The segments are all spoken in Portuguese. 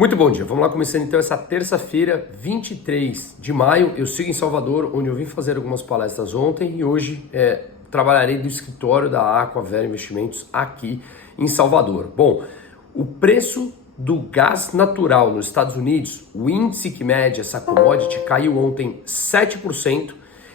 Muito bom dia, vamos lá começando então essa terça-feira, 23 de maio. Eu sigo em Salvador, onde eu vim fazer algumas palestras ontem e hoje trabalharei do escritório da Aquavera Investimentos aqui em Salvador. Bom, o preço do gás natural nos Estados Unidos, o índice que mede essa commodity, caiu ontem 7%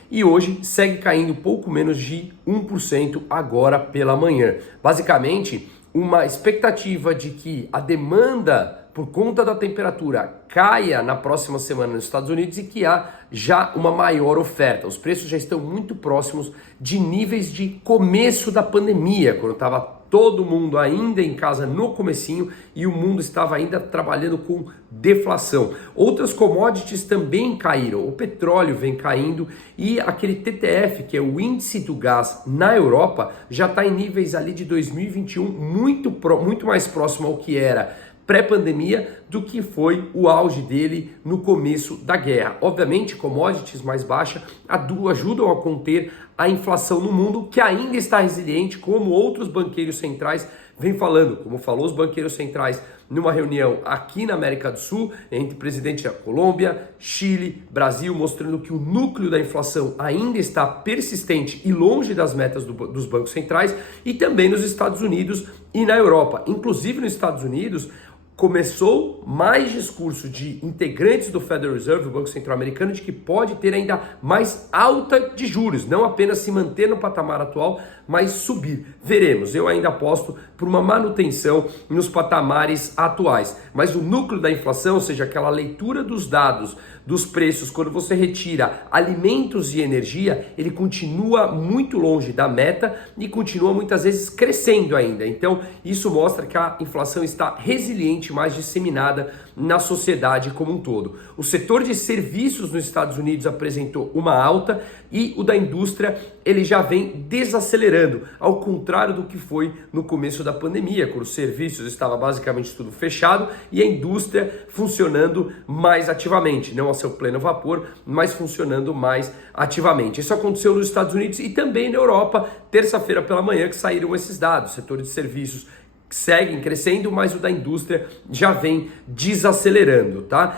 e hoje segue caindo pouco menos de 1% agora pela manhã. Basicamente, uma expectativa de que a demanda por conta da temperatura caia na próxima semana nos Estados Unidos e que há já uma maior oferta. Os preços já estão muito próximos de níveis de começo da pandemia, quando estava todo mundo ainda em casa no comecinho e o mundo estava ainda trabalhando com deflação. Outras commodities também caíram, o petróleo vem caindo e aquele TTF, que é o índice do gás na Europa, já está em níveis ali de 2021 muito mais próximo ao que era pré-pandemia do que foi o auge dele no começo da guerra. Obviamente, commodities mais baixas ajudam a conter a inflação no mundo, que ainda está resiliente, como outros banqueiros centrais vêm falando, como falou os banqueiros centrais numa reunião aqui na América do Sul, entre o presidente da Colômbia, Chile, Brasil, mostrando que o núcleo da inflação ainda está persistente e longe das metas dos bancos centrais, e também nos Estados Unidos e na Europa. Inclusive nos Estados Unidos, começou mais discurso de integrantes do Federal Reserve, o Banco Central Americano, de que pode ter ainda mais alta de juros, não apenas se manter no patamar atual, mas subir. Veremos, eu ainda aposto por uma manutenção nos patamares atuais. Mas o núcleo da inflação, ou seja, aquela leitura dos dados, dos preços, quando você retira alimentos e energia, ele continua muito longe da meta e continua muitas vezes crescendo ainda. Então, isso mostra que a inflação está resiliente, mais disseminada na sociedade como um todo. O setor de serviços nos Estados Unidos apresentou uma alta e o da indústria ele já vem desacelerando, ao contrário do que foi no começo da pandemia, quando os serviços estava basicamente tudo fechado e a indústria funcionando mais ativamente, não ao seu pleno vapor, mas funcionando mais ativamente. Isso aconteceu nos Estados Unidos e também na Europa, terça-feira pela manhã que saíram esses dados. O setor de serviços seguem crescendo, mas o da indústria já vem desacelerando, tá?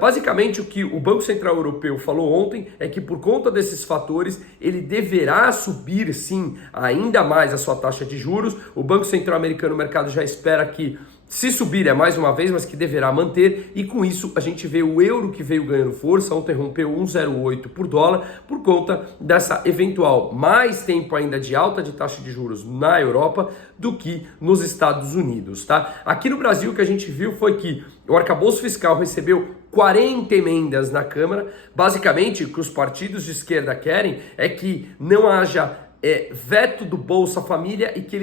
Basicamente o que o Banco Central Europeu falou ontem é que por conta desses fatores ele deverá subir sim ainda mais a sua taxa de juros. O Banco Central Americano, o mercado já espera que se subir é mais uma vez, mas que deverá manter, e com isso a gente vê o euro que veio ganhando força, ontem rompeu 1,08 por dólar, por conta dessa eventual mais tempo ainda de alta de taxa de juros na Europa do que nos Estados Unidos, tá? Aqui no Brasil o que a gente viu foi que o arcabouço fiscal recebeu 40 emendas na Câmara. Basicamente o que os partidos de esquerda querem é que não haja veto do Bolsa Família e que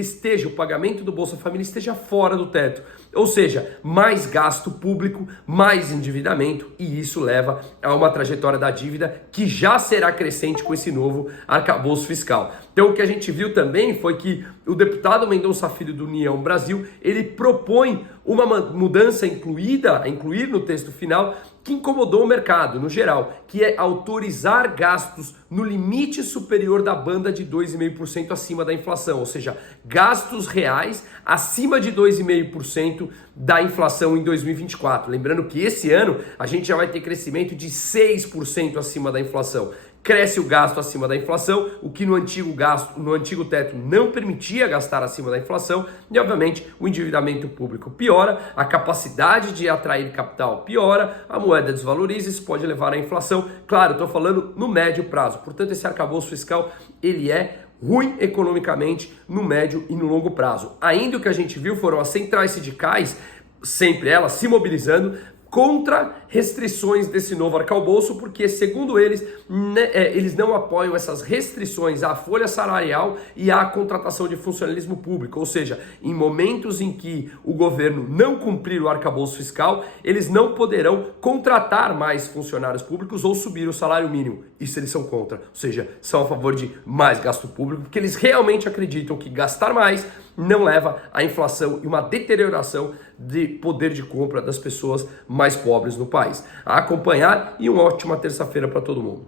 o pagamento do Bolsa Família esteja fora do teto. Ou seja, mais gasto público, mais endividamento, e isso leva a uma trajetória da dívida que já será crescente com esse novo arcabouço fiscal. Então o que a gente viu também foi que o deputado Mendonça Filho do União Brasil, ele propõe uma mudança incluir no texto final, que incomodou o mercado no geral, que é autorizar gastos no limite superior da banda de 2,5% acima da inflação, ou seja, gastos reais acima de 2,5% da inflação em 2024. Lembrando que esse ano a gente já vai ter crescimento de 6% acima da inflação. Cresce o gasto acima da inflação, o que no antigo teto não permitia gastar acima da inflação, e obviamente o endividamento público piora, a capacidade de atrair capital piora, a moeda desvaloriza, isso pode levar à inflação. Claro, estou falando no médio prazo, portanto esse arcabouço fiscal ele é ruim economicamente no médio e no longo prazo. Ainda o que a gente viu foram as centrais sindicais, sempre elas se mobilizando contra restrições desse novo arcabouço, porque segundo eles, eles não apoiam essas restrições à folha salarial e à contratação de funcionalismo público, ou seja, em momentos em que o governo não cumprir o arcabouço fiscal, eles não poderão contratar mais funcionários públicos ou subir o salário mínimo. Isso eles são contra, ou seja, são a favor de mais gasto público, porque eles realmente acreditam que gastar mais não leva à inflação e uma deterioração de poder de compra das pessoas mais pobres no país. A acompanhar e uma ótima terça-feira para todo mundo.